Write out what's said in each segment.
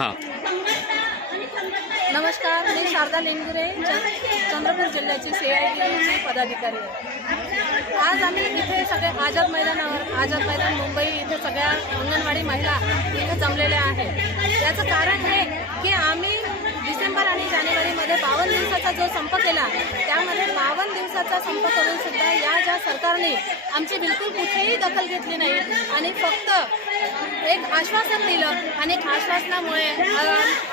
हां. नमस्कार मी शारदा लेंगुरे चंद्रपूर जिल्ह्याची सी आय टीची पदाधिकारी आहे. आज आम्ही इथे सगळ्या आझाद मैदानावर आझाद मैदान मुंबई इथे सगळ्या अंगणवाडी महिला इथे जमलेल्या आहेत. याचं कारण हे की आम्ही डिसेंबर आणि जानेवारीमध्ये बावन्न दिवसाचा जो संप केला त्यामध्ये बावन्न दिवसाचा संप करून सुद्धा या ज्या सरकारने आमची बिलकुल कुठेही दखल घेतली नाही आणि फक्त एक आश्वासन दिलं आणि आश्वासनामुळे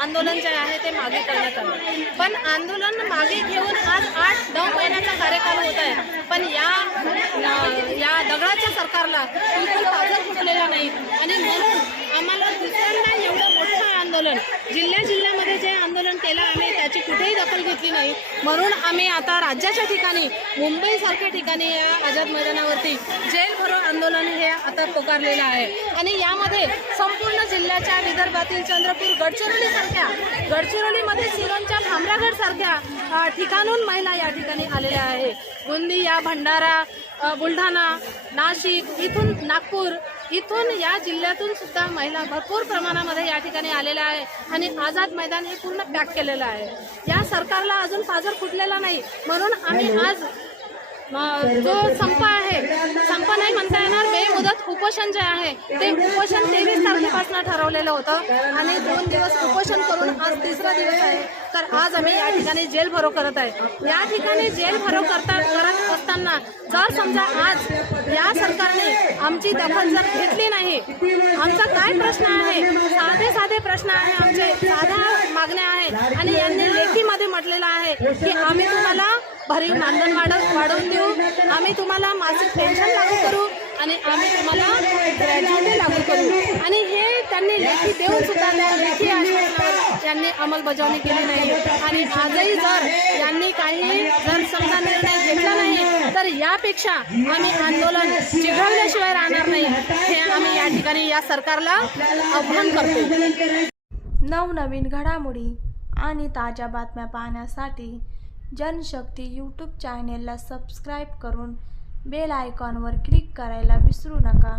आंदोलन जे आहे ते मागे करण्यात आलं. पण आंदोलन मागे घेऊन आज आठ नऊ महिन्याचा कार्यकाल होत आहे. पण या या दगडाच्या सरकारला बिलकुल पाजर फुटलेला नाही आणि म्हणून आम्हाला दुसऱ्यांदा एवढं मोठं आंदोलन जिल्ह्या जिल्ह्यामध्ये जे आंदोलन केलं आम्ही त्याची कुठेही दखल घेतली नाही. म्हणून आम्ही आता राज्याच्या ठिकाणी मुंबईसारख्या ठिकाणी या आझाद मैदानावरती जेल भरो आंदोलन हे आता पुकारलेलं आहे. आणि यामध्ये संपूर्ण जिल्ह्याच्या विदर्भातील चंद्रपूर गडचिरोलीसारख्या गडचिरोलीमध्ये सिरोंच्या भामरागडसारख्या ठिकाणून महिला या ठिकाणी आलेल्या आहे. गोंदिया भंडारा बुलढाणा नाशिक इथून नागपूर इथून या जिल्ह्यातून सुद्धा महिला भरपूर प्रमाणामध्ये या ठिकाणी आलेल्या आहे आणि आझाद मैदान हे पूर्ण पॅक केलेलं आहे. या सरकारला अजून पाजर फुटलेला नाही म्हणून आम्ही आज जो संप आहे संप नाही म्हणता येणार बेमुदत उपोषण जे आहे ते उपोषण तेवीस तारखेपासून ठरवलेलं होतं आणि दोन दिवस उपोषण करून आज तिसरा दिवस आहे. तर आज आम्ही या ठिकाणी जेल भरो करत आहे. या ठिकाणी जेल भरो करता करत असताना जर समजा आज या सरकारने आमची दखल जर घेतली नाही आमचा काय प्रश्न आहे? साधे साधे प्रश्न आहे आमचे साध्या मागण्या आहे आणि यांनी लेखीमध्ये म्हटलेलं आहे की आम्ही तुम्हाला भरीव मानधन वाढव वाढवून देऊ आम्ही तुम्हाला मासिक पेन्शन लागू करू आणि आम्ही तुम्हाला ग्रॅज्युएटी लागू करू. आणि हे त्यांनी लेखी देऊन सुद्धा त्या लेखी आश्वासनावर यांनी अंमलबजावणी केली नाही. आणि आजही जर यांनी काही नाही यापेक्षा आम्ही आंदोलन चिघळल्याशिवाय राहणार नाही. हे आम्ही या ठिकाणी या सरकारला आव्हान करतो नवनवीन घडामोडी आणि ताज्या बातम्या पाहण्यासाठी जनशक्ती यूट्यूब चॅनेलला सबस्क्राईब करून बेल आयकॉनवर क्लिक करायला विसरू नका.